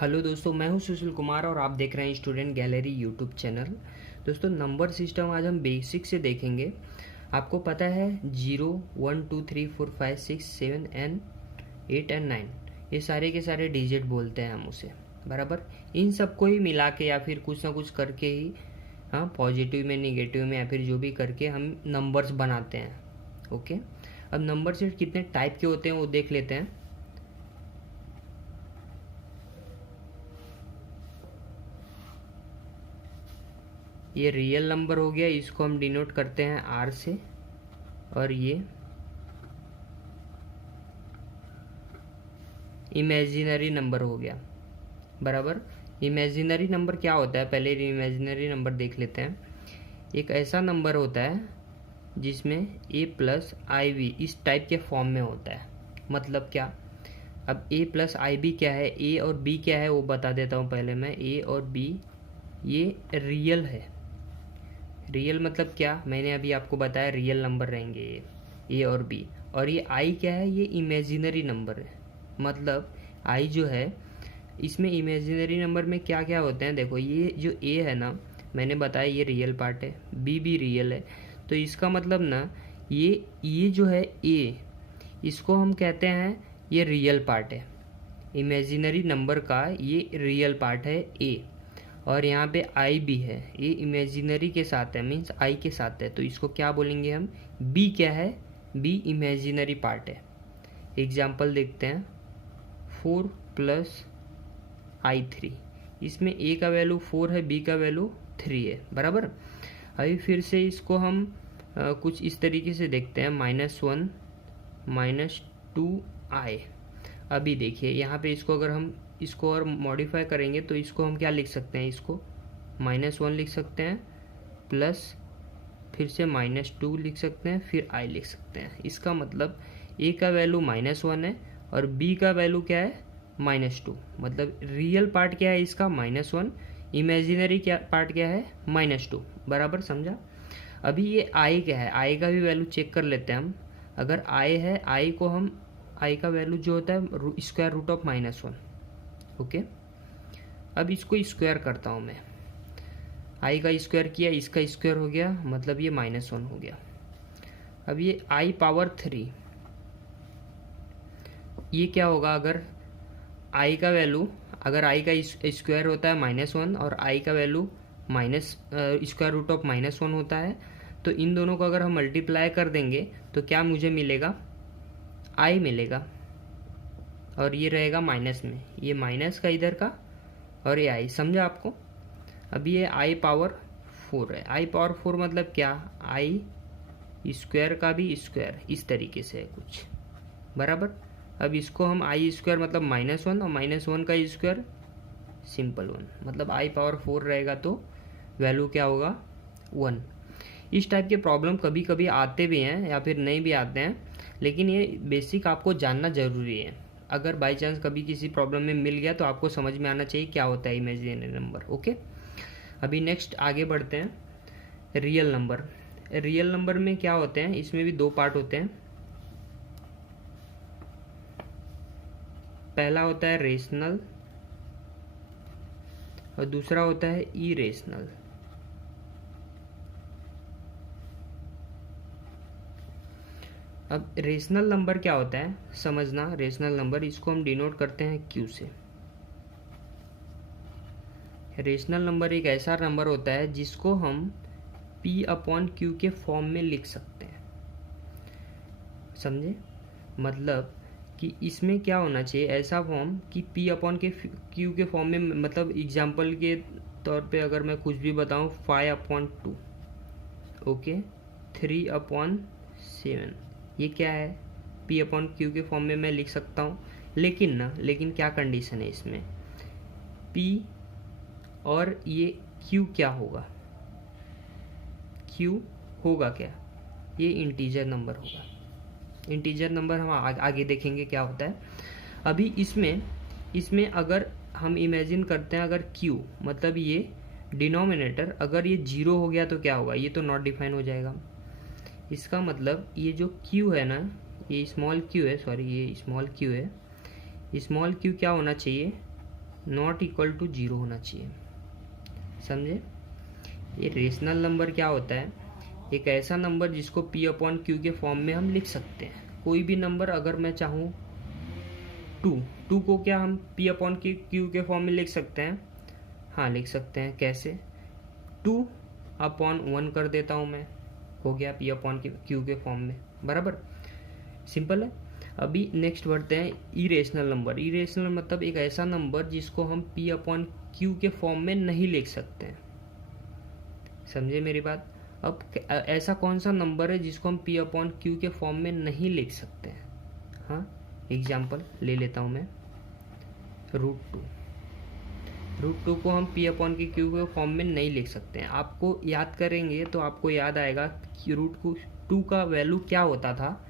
Hello दोस्तों, मैं हूं सुशील कुमार और आप देख रहे हैं स्टूडेंट गैलरी यूट्यूब चैनल। दोस्तों, नंबर सिस्टम आज हम बेसिक से देखेंगे। आपको पता है 0, 1, 2, 3, 4, 5, 6, 7 एंड 8 एंड 9, ये सारे के सारे डिजिट बोलते हैं हम उसे, बराबर। इन सबको ही मिला के या फिर कुछ ना कुछ करके ही, हाँ, पॉजिटिव में, निगेटिव में या फिर जो भी करके हम नंबर्स बनाते हैं। ओके, अब नंबर से कितने टाइप के होते हैं वो देख लेते हैं। ये रियल नंबर हो गया, इसको हम डिनोट करते हैं आर से। और ये इमेजिनरी नंबर हो गया, बराबर। इमेजिनरी नंबर क्या होता है, पहले इमेजिनरी नंबर देख लेते हैं। एक ऐसा नंबर होता है जिसमें a प्लस आई बी इस टाइप के फॉर्म में होता है। मतलब क्या, अब a प्लस आई बी क्या है, a और b क्या है वो बता देता हूँ पहले मैं। a और b ये रियल है। रियल मतलब क्या, मैंने अभी आपको बताया रियल नंबर रहेंगे ये a और b। और ये i क्या है, ये इमेजिनरी नंबर है। मतलब i जो है, इसमें इमेजिनरी नंबर में क्या क्या होते हैं देखो। ये जो a है ना, मैंने बताया ये रियल पार्ट है, b भी रियल है। तो इसका मतलब ना, ये जो है a, इसको हम कहते हैं ये रियल पार्ट है। इमेजिनरी नंबर का ये रियल पार्ट है a। और यहाँ पे आई भी है, ये इमेजिनरी के साथ है, मीन्स आई के साथ है, तो इसको क्या बोलेंगे हम, बी क्या है, बी इमेजिनरी पार्ट है। एग्जाम्पल देखते हैं, 4 प्लस आई 3, इसमें ए का वैल्यू 4 है, बी का वैल्यू 3 है, बराबर। अभी फिर से इसको हम कुछ इस तरीके से देखते हैं, -1 -2 आई। अभी देखिए यहाँ पे इसको अगर हम इसको और मॉडिफाई करेंगे तो इसको हम क्या लिख सकते हैं, इसको -1 लिख सकते हैं, प्लस फिर से -2 लिख सकते हैं, फिर i लिख सकते हैं। इसका मतलब a का वैल्यू -1 है और b का वैल्यू क्या है, -2। मतलब रियल पार्ट क्या है इसका, -1, इमेजिनरी क्या पार्ट क्या है, -2, बराबर, समझा। अभी ये i क्या है, i का भी वैल्यू चेक कर लेते हैं हम। अगर i है, i को हम, i का वैल्यू जो होता है स्क्वायर रूट ऑफ -1। ओके, अब इसको स्क्वायर करता हूँ मैं। i का स्क्वायर किया, इसका स्क्वायर हो गया, मतलब ये -1 हो गया। अब ये i पावर 3, ये क्या होगा, अगर i का वैल्यू, अगर i का स्क्वायर होता है -1 और i का value minus square root of -1 होता है, तो इन दोनों को अगर हम मल्टीप्लाई कर देंगे तो क्या मुझे मिलेगा, i मिलेगा। और ये रहेगा माइनस में, ये माइनस का इधर का, और ये i, समझा आपको। अभी ये i पावर 4 है। i पावर 4 मतलब क्या, i स्क्वायर का भी स्क्वायर, इस तरीके से है कुछ, बराबर। अब इसको हम i स्क्वायर मतलब -1 और -1 का स्क्वायर सिंपल 1, मतलब i पावर 4 रहेगा तो वैल्यू क्या होगा, 1। इस टाइप के प्रॉब्लम कभी कभी आते भी हैं या फिर नहीं भी आते हैं, लेकिन ये बेसिक आपको जानना ज़रूरी है। अगर बाई चांस कभी किसी प्रॉब्लम में मिल गया तो आपको समझ में आना चाहिए क्या होता है इमेजिनरी नंबर। ओके, अभी नेक्स्ट आगे बढ़ते हैं। रियल नंबर, रियल नंबर में क्या होते हैं, इसमें भी 2 पार्ट होते हैं। पहला होता है रेशनल और दूसरा होता है इरेशनल। अब रेशनल नंबर क्या होता है समझना। रेशनल नंबर, इसको हम डिनोट करते हैं Q से। रेशनल नंबर एक ऐसा नंबर होता है जिसको हम P/Q के फॉर्म में लिख सकते हैं, समझे। मतलब कि इसमें क्या होना चाहिए, ऐसा फॉर्म कि P/Q के फॉर्म में, मतलब एग्जाम्पल के तौर पे अगर मैं कुछ भी बताऊं, 5/2, ओके, 3/7, ये क्या है, P/Q के फॉर्म में मैं लिख सकता हूँ। लेकिन क्या कंडीशन है इसमें, P और ये Q क्या होगा, Q होगा क्या, ये इंटीजर नंबर होगा। इंटीजर नंबर हम आगे देखेंगे क्या होता है। अभी इसमें अगर हम इमेजिन करते हैं, अगर Q मतलब ये डिनोमिनेटर अगर ये 0 हो गया तो क्या होगा, ये तो नॉट डिफाइन हो जाएगा। इसका मतलब ये जो Q है ना, ये स्मॉल q है, सॉरी ये स्मॉल q है, स्मॉल q क्या होना चाहिए, नॉट इक्वल टू 0 होना चाहिए। समझे? ये रेशनल नंबर क्या होता है? एक ऐसा नंबर जिसको P अपॉन Q के फॉर्म में हम लिख सकते हैं। कोई भी नंबर अगर मैं चाहूँ 2 को क्या हम P अपॉन Q के फॉर्म में लिख सकते हैं? हाँ लिख सकते हैं। कैसे? 2 अपॉन 1 कर देता हूँ मैं, हो गया P अपॉन Q के फॉर्म में। बराबर, सिंपल है। अभी नेक्स्ट बढ़ते हैं इरेशनल नंबर। इरेशनल मतलब एक ऐसा नंबर जिसको हम P अपॉन Q के फॉर्म में नहीं लिख सकते हैं। समझे मेरी बात? अब ऐसा कौन सा नंबर है जिसको हम P अपॉन Q के फॉर्म में नहीं लिख सकते हैं? हाँ, एग्जाम्पल ले लेता हूँ मैं, √2। √2 को हम P अपॉन Q के फॉर्म में नहीं लिख सकते हैं। आपको याद करेंगे तो आपको याद आएगा कि √2 का वैल्यू क्या होता था?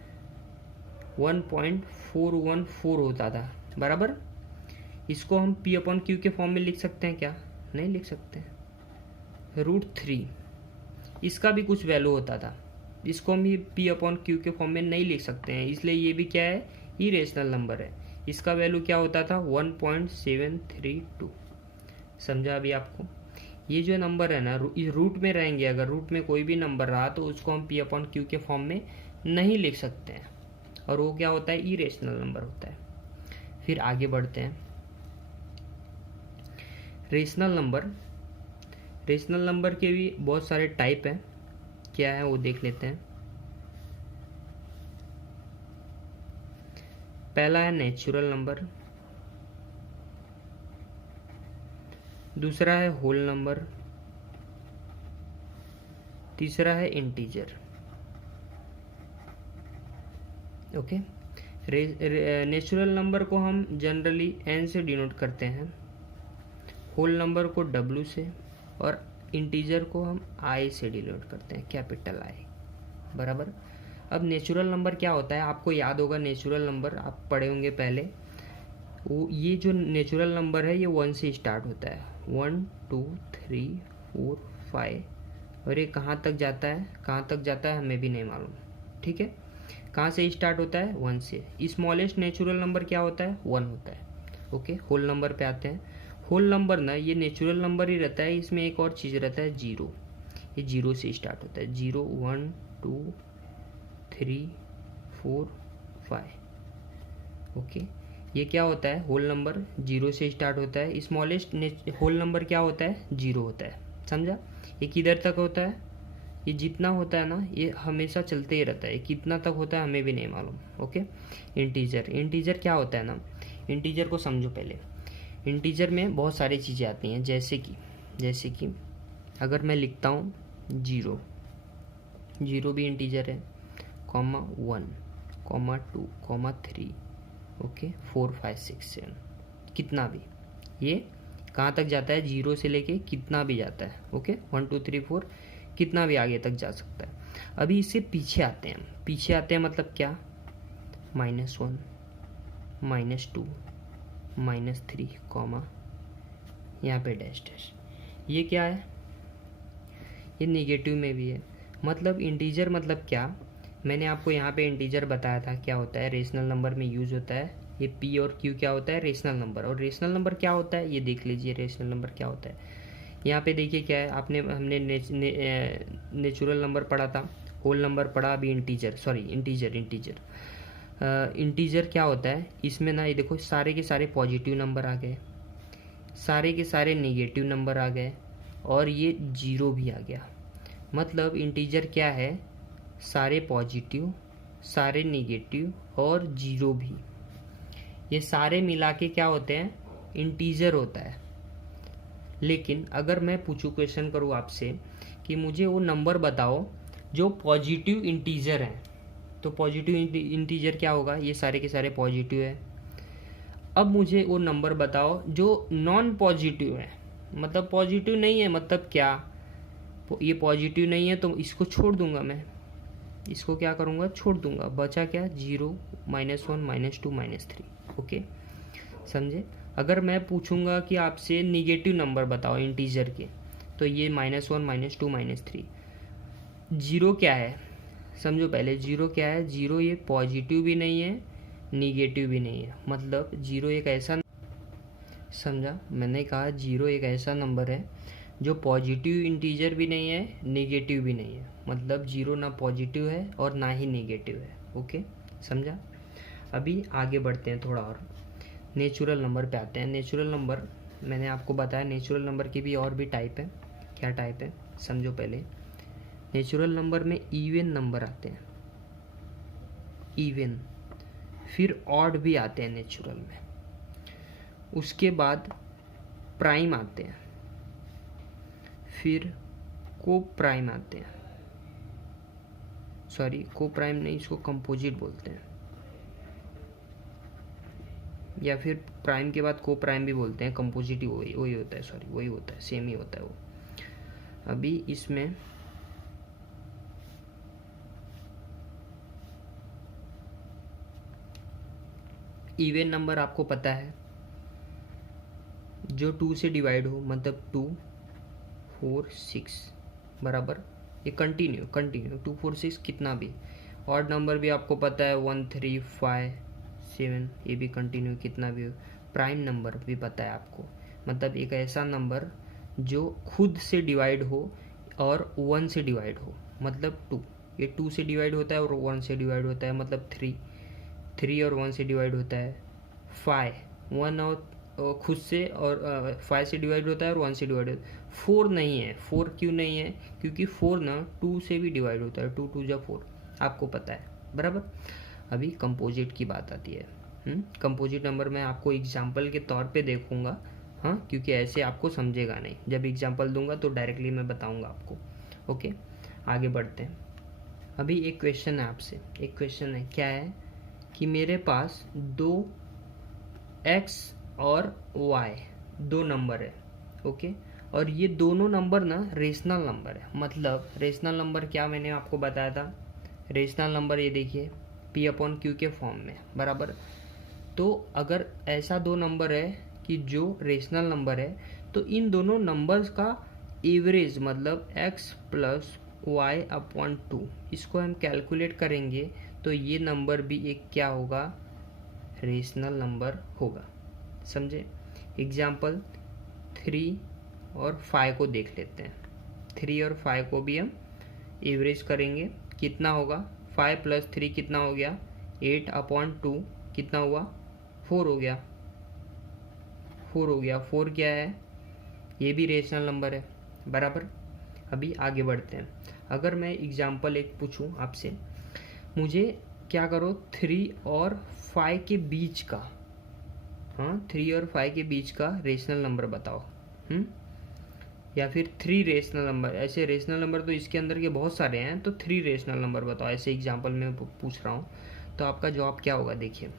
1.414 होता था। बराबर, इसको हम P अपॉन Q के फॉर्म में लिख सकते हैं क्या? नहीं लिख सकते। √3 इसका भी कुछ वैल्यू होता था, इसको हम P अपॉन Q के फॉर्म में नहीं लिख सकते हैं, इसलिए ये भी क्या है? इरेशनल नंबर है। इसका वैल्यू क्या होता था? 1.732। समझा अभी आपको? ये जो नंबर है ना, इस रूट में रहेंगे, अगर रूट में कोई भी नंबर रहा तो उसको हम P अपॉन Q के फॉर्म में नहीं लिख सकते हैं, और वो क्या होता है? इरेशनल नंबर होता है। फिर आगे बढ़ते हैं, रेशनल नंबर। रेशनल नंबर के भी बहुत सारे टाइप हैं, क्या है वो देख लेते हैं। पहला है नेचुरल नंबर, दूसरा है होल नंबर, तीसरा है इंटीजर। ओके, नेचुरल नंबर को हम जनरली n से डिनोट करते हैं, होल नंबर को W से, और इंटीजर को हम I से डिनोट करते हैं, कैपिटल I। बराबर। अब नेचुरल नंबर क्या होता है? आपको याद होगा, नेचुरल नंबर आप पढ़े होंगे पहले। वो ये जो नेचुरल नंबर है ये 1 से स्टार्ट होता है, 1 2 3 4 5, और ये कहाँ तक जाता है? कहाँ तक जाता है हमें भी नहीं मालूम। ठीक है, कहाँ से स्टार्ट होता है? 1 से। स्मॉलेस्ट नेचुरल नंबर क्या होता है? 1 होता है। ओके, होल नंबर पे आते हैं। होल नंबर ना ये नेचुरल नंबर ही रहता है, इसमें एक और चीज़ रहता है 0। ये 0 से स्टार्ट होता है, 0 1 2 3 4 5। ओके, ये क्या होता है? होल नंबर 0 से स्टार्ट होता है। स्मॉलेस्ट होल नंबर क्या होता है? 0 होता है। समझा? ये किधर तक होता है? ये जितना होता है ना ये हमेशा चलते ही रहता है, कितना तक होता है हमें भी नहीं मालूम। ओके, इंटीजर क्या होता है ना, इंटीजर को समझो पहले। इंटीजर में बहुत सारी चीज़ें आती हैं, जैसे कि अगर मैं लिखता हूँ 0 भी इंटीजर है, कॉमा 1 कॉमा 2 कॉमा 3, ओके 4 5 6 7, कितना भी, ये कहाँ तक जाता है? 0 से लेके कितना भी जाता है। ओके, 1 2 3 4 कितना भी आगे तक जा सकता है। अभी इससे पीछे आते हैं, मतलब क्या? -1 -2 -3 कॉमा यहाँ पे डैश। ये क्या है? ये नेगेटिव में भी है। मतलब इंटीजर मतलब क्या? मैंने आपको यहाँ पे इंटीजर बताया था क्या होता है, रेशनल नंबर में यूज होता है। ये P और Q क्या होता है? Rational number. और रेशनल नंबर क्या होता है ये देख लीजिए, रेशनल नंबर क्या होता है। यहाँ पे देखिए क्या है, हमने नेचुरल नंबर पढ़ा था, होल नंबर पढ़ा, अभी इंटीजर क्या होता है? इसमें ना ये देखो सारे के सारे पॉजिटिव नंबर आ गए, सारे के सारे नेगेटिव नंबर आ गए, और ये 0 भी आ गया। मतलब इंटीजर क्या है? सारे पॉजिटिव, सारे नेगेटिव और 0 भी, ये सारे मिला के क्या होते हैं? इंटीजर होता है। लेकिन अगर मैं पूछूं, क्वेश्चन करूं आपसे कि मुझे वो नंबर बताओ जो पॉजिटिव इंटीजर है, तो पॉजिटिव इंटीजर क्या होगा? ये सारे के सारे पॉजिटिव है। अब मुझे वो नंबर बताओ जो नॉन पॉजिटिव है, मतलब पॉजिटिव नहीं है, मतलब क्या? ये पॉजिटिव नहीं है तो इसको छोड़ दूंगा मैं, इसको क्या करूंगा? छोड़ दूंगा। बचा क्या? 0 -1 -2 -3। ओके, समझे? अगर मैं पूछूंगा कि आपसे निगेटिव नंबर बताओ इंटीजर के, तो ये -1 -2 -3। 0 क्या है? समझो पहले 0 क्या है? 0 ये पॉजिटिव भी नहीं है, निगेटिव भी नहीं है। मतलब 0 एक ऐसा समझा? मैंने कहा 0 एक ऐसा नंबर है जो पॉजिटिव इंटीजर भी नहीं है, नेगेटिव भी नहीं है। मतलब 0 ना पॉजिटिव है और ना ही नेगेटिव है। ओके, समझा? अभी आगे बढ़ते हैं थोड़ा और, नेचुरल नंबर पे आते हैं। नेचुरल नंबर मैंने आपको बताया, नेचुरल नंबर की भी और भी टाइप है। क्या टाइप है समझो पहले। नेचुरल नंबर में इवन नंबर आते हैं, इवन, फिर ऑड भी आते हैं नेचुरल में। उसके बाद प्राइम आते हैं, फिर को प्राइम आते हैं। सॉरी, को प्राइम नहीं, इसको कंपोजिट बोलते हैं, या फिर प्राइम के बाद को प्राइम भी बोलते हैं। कंपोजिट ही वही होता है, सॉरी वही होता है, सेम ही होता है वो। अभी इसमें इवन नंबर आपको पता है, जो 2 से डिवाइड हो, मतलब 2 4 6 बराबर, ये कंटिन्यू 2 4 6 कितना भी। ऑड नंबर भी आपको पता है 1 3 5 7, ये भी कंटिन्यू कितना भी हो। प्राइम नंबर भी पता है आपको, मतलब एक ऐसा नंबर जो खुद से डिवाइड हो और 1 से डिवाइड हो, मतलब 2। ये 2 से डिवाइड होता है और 1 से डिवाइड होता है, मतलब 3 और 1 से डिवाइड होता है। 5 1 और खुद से और 5 से डिवाइड होता है और 1 से डिवाइड होता है। 4 नहीं है। 4 क्यों नहीं है? क्योंकि 4 ना 2 से भी डिवाइड होता है, 2 2 जा 4, आपको पता है बराबर। अभी कंपोजिट की बात आती है। कंपोजिट नंबर मैं आपको एग्जाम्पल के तौर पे देखूंगा, हाँ, क्योंकि ऐसे आपको समझेगा नहीं। जब एग्जाम्पल दूंगा तो डायरेक्टली मैं बताऊंगा आपको। ओके, आगे बढ़ते हैं। अभी एक क्वेश्चन है आपसे, एक क्वेश्चन है, क्या है कि मेरे पास 2 x और y दो नंबर है। ओके, और ये दोनों नंबर ना रेशनल नंबर है। मतलब रेशनल नंबर क्या मैंने आपको बताया था, रेशनल नंबर ये देखिए P/Q के फॉर्म में बराबर। तो अगर ऐसा दो नंबर है कि जो रेशनल नंबर है, तो इन दोनों नंबर्स का एवरेज मतलब x प्लस वाई अपॉन 2, इसको हम कैलकुलेट करेंगे तो ये नंबर भी एक क्या होगा, रेशनल नंबर होगा। समझे? एग्जाम्पल 3 और 5 को देख लेते हैं। 3 और 5 को भी हम एवरेज करेंगे, कितना होगा, 5 प्लस 3 कितना हो गया, 8/2 कितना हुआ, 4 हो गया, 4 हो गया। 4 क्या है, ये भी रेशनल नंबर है बराबर। अभी आगे बढ़ते हैं। अगर मैं एग्जाम्पल एक पूछूं आपसे, मुझे क्या करो 3 और 5 के बीच का, हाँ 3 और 5 के बीच का रेशनल नंबर बताओ। या फिर 3 रेशनल नंबर, ऐसे रेशनल नंबर तो इसके अंदर के बहुत सारे हैं, तो 3 रेशनल नंबर बताओ, ऐसे एग्जाम्पल में पूछ रहा हूँ। तो आपका जवाब क्या होगा, देखिए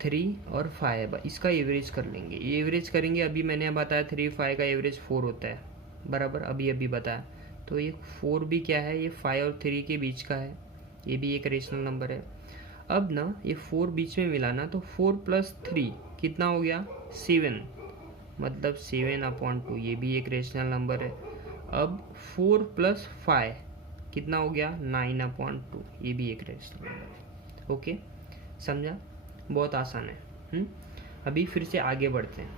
3 और 5 है, इसका एवरेज कर लेंगे, ये एवरेज करेंगे। अभी मैंने बताया 3 5 का एवरेज 4 होता है बराबर, अभी बताया। तो ये 4 भी क्या है, ये 5 और 3 के बीच का है, ये भी एक रेशनल नंबर है। अब ना ये 4 बीच में मिला ना, तो 4 प्लस 3 कितना हो गया, 7, मतलब 7/2, ये भी एक रेशनल नंबर है। अब 4 प्लस 5 कितना हो गया, 9/2, ये भी एक रेशनल नंबर है। ओके, समझा? बहुत आसान है। अभी फिर से आगे बढ़ते हैं।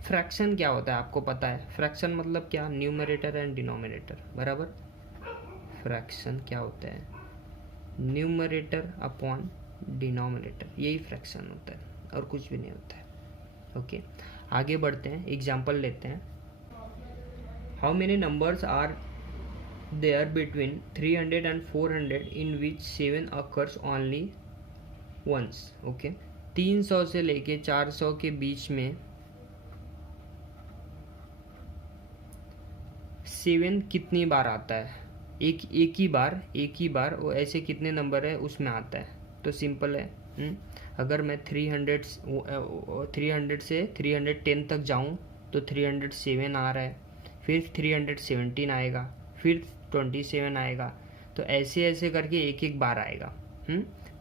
फ्रैक्शन क्या होता है आपको पता है? फ्रैक्शन मतलब क्या, न्यूमरेटर एंड डिनोमिनेटर बराबर। फ्रैक्शन क्या होता है, न्यूमरेटर अपॉन डिनोमिनेटर, यही फ्रैक्शन होता है और कुछ भी नहीं होता है। ओके, आगे बढ़ते हैं, एग्जाम्पल लेते हैं। How many numbers are there between 300 and 400 in which 7 occurs only once। Okay, 300 से लेके 400 के बीच में 7 कितनी बार आता है, एक ही बार वो ऐसे कितने नंबर है उसमें आता है। तो सिंपल है, अगर मैं 300 से 310 तक जाऊं तो 307 आ रहा है, फिर 317 आएगा, फिर 27 आएगा। तो ऐसे ऐसे करके एक बार आएगा,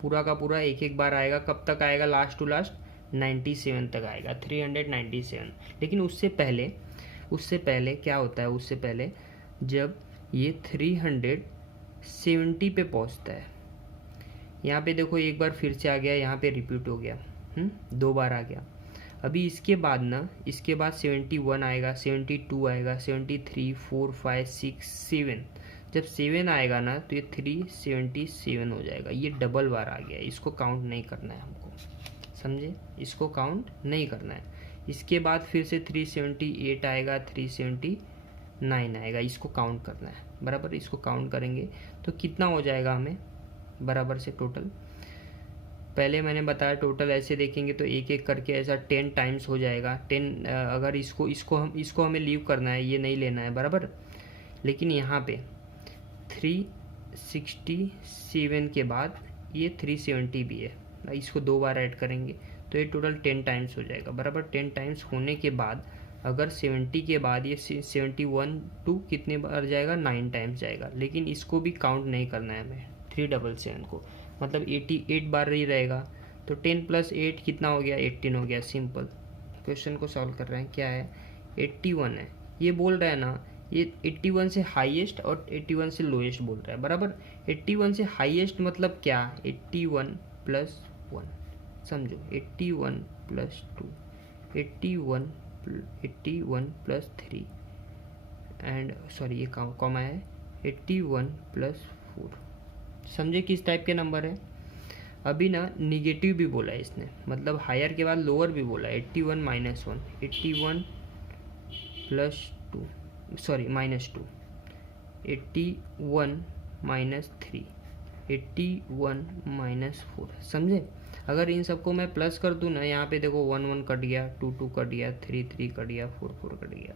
पूरा का पूरा एक बार आएगा। कब तक आएगा, लास्ट टू लास्ट 97 तक आएगा, 397। लेकिन उससे पहले क्या होता है, उससे पहले जब ये 370 पे पहुंचता है, यहाँ पे देखो एक बार फिर से आ गया, यहाँ पे रिपीट हो गया, 2 बार आ गया। अभी इसके बाद ना, इसके बाद 71 आएगा, 72 आएगा, 73, 4, 5, 6, 7। जब 7 आएगा ना तो ये 377 हो जाएगा। ये डबल बार आ गया, इसको काउंट नहीं करना है हमको, समझे? इसको काउंट नहीं करना है। इसके बाद फिर से 378 आएगा, 379 आएगा, इसको काउंट करना है, बराबर। इसको काउंट करेंगे तो कितना हो जाएगा हमें बराबर से टोटल। पहले मैंने बताया टोटल ऐसे देखेंगे तो एक एक करके ऐसा 10 टाइम्स हो जाएगा। 10 अगर इसको हमें लीव करना है, ये नहीं लेना है, बराबर। लेकिन यहाँ पे 367 के बाद ये 370 भी है, इसको 2 बार ऐड करेंगे तो ये टोटल 10 टाइम्स हो जाएगा, बराबर। 10 टाइम्स होने के बाद अगर 70 के बाद ये 71 टू कितने बार जाएगा, 9 टाइम्स जाएगा। लेकिन इसको भी काउंट नहीं करना है हमें, 377 को, मतलब 88 बार ही रहेगा। तो 10 + 8 कितना हो गया, 18 हो गया। सिंपल। क्वेश्चन को सॉल्व कर रहे हैं, क्या है, 81 है। ये बोल रहा है ना, ये 81 से हाईएस्ट और 81 से लोएस्ट बोल रहा है, बराबर। 81 से हाईएस्ट मतलब क्या, 81 + 1, समझो, 81 + 2, 81 + 3 एंड सॉरी ये कॉमा है, 81 + 4। समझे किस टाइप के नंबर है। अभी ना निगेटिव भी बोला है इसने, मतलब हायर के बाद लोअर भी बोला है। 81 - 1, 81 + 2, सॉरी -2, 81 - 3, 81 - 4, समझे। अगर इन सबको मैं प्लस कर दूँ ना, यहाँ पे देखो 1 1 कट गया, 2 2 कट गया, 3 3 कट गया, 4 4 कट गया,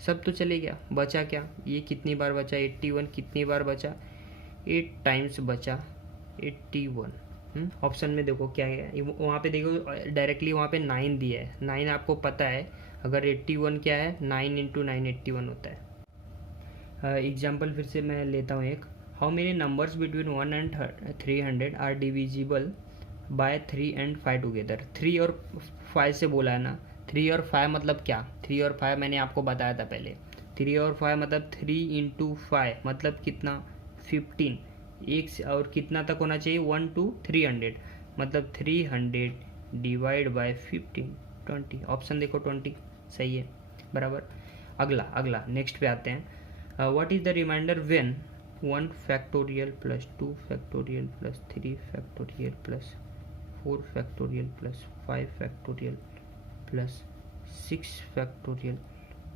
सब तो चले गया। बचा क्या, ये कितनी बार बचा, 81 कितनी बार बचा, 8 टाइम्स बचा 81। ऑप्शन में देखो क्या है, वहाँ पे देखो डायरेक्टली वहाँ पे 9 दिया है। 9 आपको पता है, अगर 81 क्या है, 9 × 9 81 होता है। एग्जाम्पल फिर से मैं लेता हूँ एक। How many numbers between 1 and 300 are divisible by 3 and 5 together. 3 और 5 से बोला है ना, 3 और 5 मतलब क्या, 3 और 5 मैंने आपको बताया था पहले। 3 और 5 मतलब 3 × 5 मतलब कितना, 15। एक से और कितना तक होना चाहिए, 1 to 300, मतलब 300 डिवाइड बाय 15, 20। ऑप्शन देखो 20 सही है, बराबर। अगला नेक्स्ट पे आते हैं। What is the remainder when 1 factorial + 2 factorial + 3 factorial + 4 factorial + 5 factorial + 6 factorial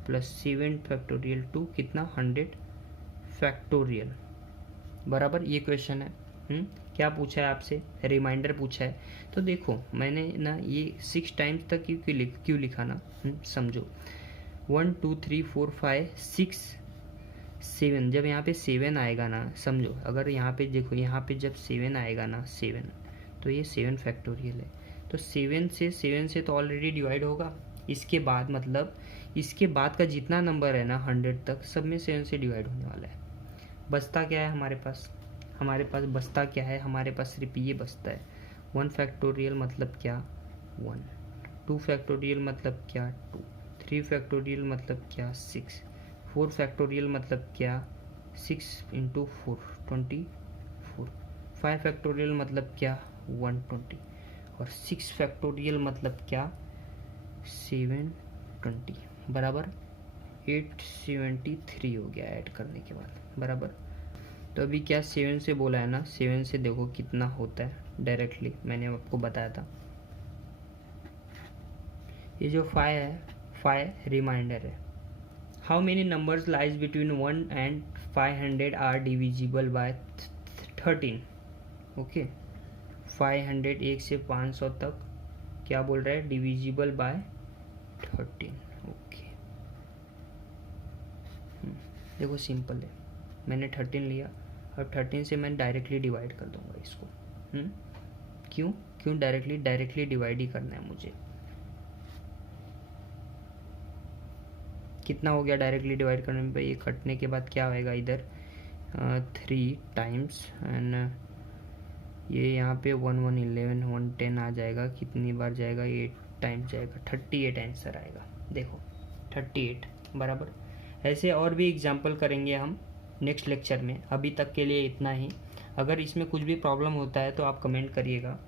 + 7 factorial to कितना, 100 फैक्टोरियल, बराबर। ये क्वेश्चन है। क्या पूछा है आपसे, रिमाइंडर पूछा है। तो देखो मैंने ना ये 6 टाइम्स तक क्यों लिखा ना, समझो। 1 2 3 4 5 6 7, जब यहाँ पे 7 आएगा ना, समझो, अगर यहाँ पे देखो, यहाँ पे जब 7 आएगा ना, 7, तो ये 7 फैक्टोरियल है। तो 7 से तो ऑलरेडी डिवाइड होगा। इसके बाद मतलब इसके बाद का जितना नंबर है ना 100 तक, सब में 7 से डिवाइड होने वाला है। बचता क्या है हमारे पास बचता क्या है, हमारे पास सिर्फ ये बचता है। 1 फैक्टोरियल मतलब क्या, 1, 2 फैक्टोरियल मतलब क्या, 2, 3 फैक्टोरियल मतलब क्या, 6, 4 फैक्टोरियल मतलब क्या, 6 × 4 24, 5 फैक्टोरियल मतलब क्या, 120, और 6 फैक्टोरियल मतलब क्या, 720, बराबर 873 हो गया ऐड करने के बाद, बराबर। तो अभी क्या 7 से बोला है ना, 7 से देखो कितना होता है, डायरेक्टली मैंने आपको बताया था। ये जो 5 है, 5 रिमाइंडर है। How many numbers lies between 1 and 500 are divisible by 13। Okay, 500 1 से 500 तक क्या बोल रहा है, डिविजिबल बाय 13। ओके, देखो सिंपल है, मैंने 13 लिया और 13 से मैं डायरेक्टली डिवाइड कर दूंगा इसको। क्यों डायरेक्टली डिवाइड ही करना है मुझे। कितना हो गया डायरेक्टली डिवाइड करने में, ये कटने के बाद क्या होएगा इधर, 3 टाइम्स एंड ये यहाँ पे 1 1 11 110 आ जाएगा। कितनी बार जाएगा, 8 टाइम्स जाएगा, 38 आंसर आएगा। देखो 38, बराबर। ऐसे और भी एग्जाम्पल करेंगे हम नेक्स्ट लेक्चर में। अभी तक के लिए इतना ही। अगर इसमें कुछ भी प्रॉब्लम होता है तो आप कमेंट करिएगा।